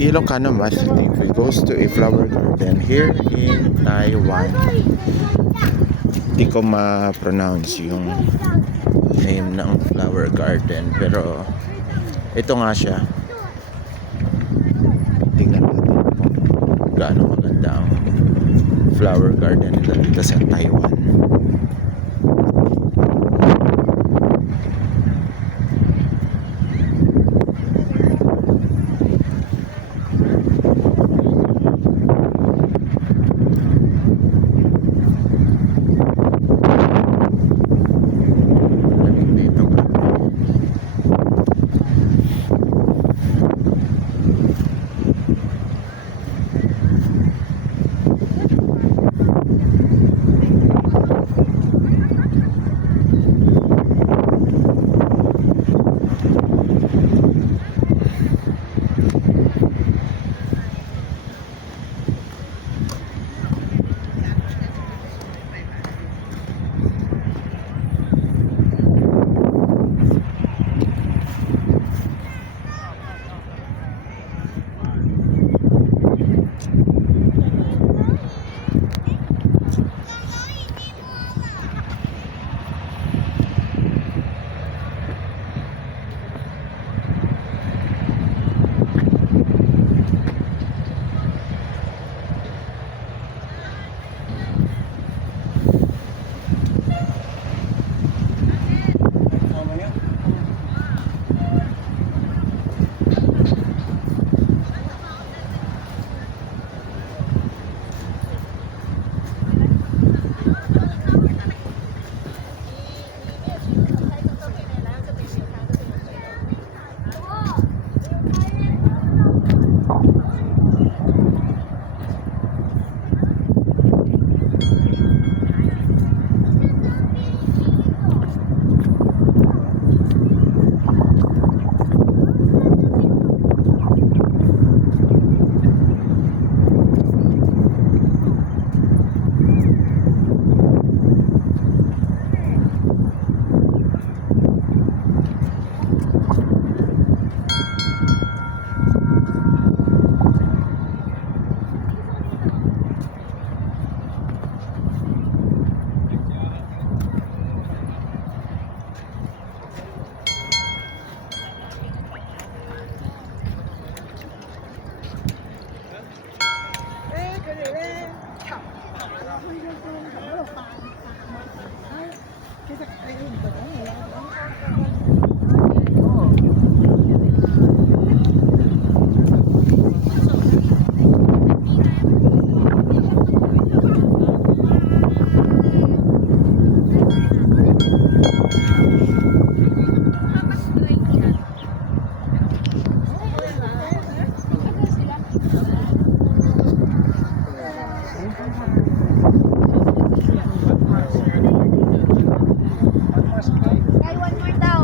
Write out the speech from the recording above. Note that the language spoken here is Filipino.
Ilocano Math TV goes to a flower garden here in Taiwan. Hindi ko ma-pronounce yung name ng flower garden, pero ito nga siya. Tingnan natin kung gaano maganda ang flower garden nila dito sa Taiwan.